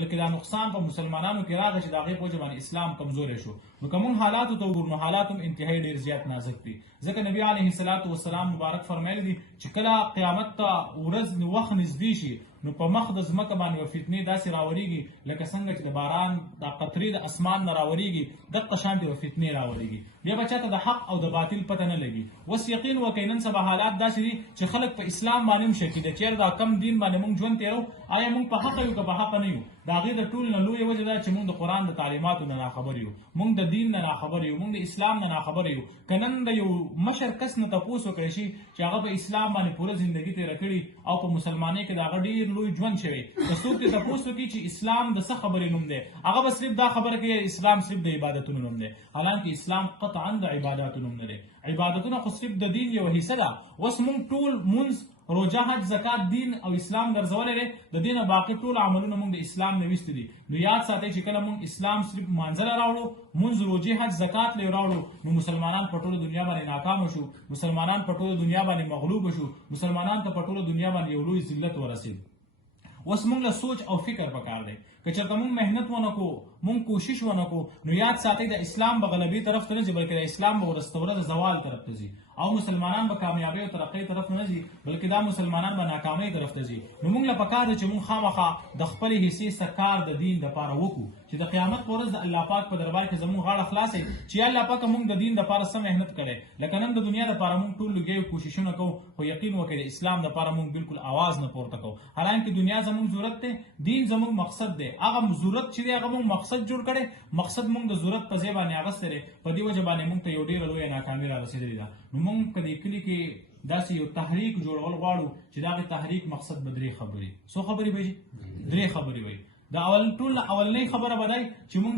بلکې دا نقصان په مسلمانانو کې راغی چې د هغې په وجه باندې اسلام کمزوری شو. نو که موږ حالاتو ته وګورو نو حالات هم انتهایی ډېر زیات نازک دي، ځکه نبي علیه الصلاة والسلام مبارک فرمایلی دي چې کله قیامت ته ورځ وخت نږدې شي نو په مخ د ځمکه باندې به فتنې داسې راورېږي لکه څنګه چې د باران د قطرې د اسمان نه راورېږي دقه شانتې به فتنې راورېږي. بیا به چاته د حق او د باطل پته نه لګي. اوس یقین وکړئ نن سبا حالات داسې دي چې خلک په اسلام باندې هم شکي ده، چېرې دا کم دین باندې موږ ژوند تېرو آیا موږ په حقه یو که په حقه نه یو. د هغې د ټول نه لویه وجه ده چې موږ د قرآن د تعلیماتو نه ناخبر یو، موږ د دین نه ناخبر یو، موږ د اسلام نه ناخبر یو. که نن د یو مشر کس نه تپوس وکړی شي چې هغه په اسلام باندې پوره زندګي تېره کړي او په مسلمانۍ کې د هغه ډېر لوی ژوند شوی، که څوک دې تپوس وکړي چې اسلام د څه خبرې نوم دی، هغه به صرف دا خبره کوي اسلام صرف د عبادتونو نوم دی، حالانکه اسلام قطعا د عباداتو نوم نه دی. عبادتونه خو صرف د دین یوه حصه ده. اوس موږ ټول مونځ، روژه، حج، زکات، دین او اسلام ګرځولی دی، د دې نه باقي ټول عملونه موږ د اسلام نه ویستي دي. نو یاد ساتئ چې کله موږ اسلام صرف مانځه له راوړو، مونځ، روژې، حج، زکات له راوړو، نو مسلمانان په ټوله دنیا باندې ناکامه شو، مسلمانان په ټوله دنیا باندې مغلوب شو، مسلمانان ته په ټوله دنیا باندې یو لوی ذلت ورسېد. اوس موږ له سوچ او فکر پکار دی. که چېرته موږ محنت ونه کړو، موږ کوشش ونه کړو، نو یاد ساتئ د اسلام به غلبې طرف ته نه ځي، بلکې د اسلام به ورځ ورځ زوال طرف ته ځي، او مسلمانان به کامیابۍ او ترقۍ طرف نه ځي، بلکې دا مسلمانان به ناکامۍ طرف ته ځي. نو موږ له پکار دی چې موږ خامخا د خپلې حصې سکار د دین دپاره وکړو چې د قیامت په ورځ د الله پاک په دربار کې زموږ غاړه خلاصئ چې یا الله پاکه موږ د دین دپاره څه محنت کړی. لکه نن د دنیا دپاره موږ ټول لګیا یو، کوششونه کوو، خو یقین وکړئ د اسلام دپاره موږ بالکل آواز نه پورته کوو. حالانکه دنیا زموږ ضرورت دی، دین زموږ مقصد دی. هغه ضرورت چې دی هغه موږ مقصد جوړ کړی، مقصد موږ د ضرورت په ځای باندې اخیستی دی، په دې وجه باندې موږ ته یو ډېره لویه ناکامي را رسېدلې ده. نو موږ که دې کلي کې داسې یو تحریک جوړول غواړو چې د هغې تحریک مقصد به درې خبرې، څو خبرې به وي؟ درې خبرې وي. د ټول اولنۍ خبره به دی چې موږ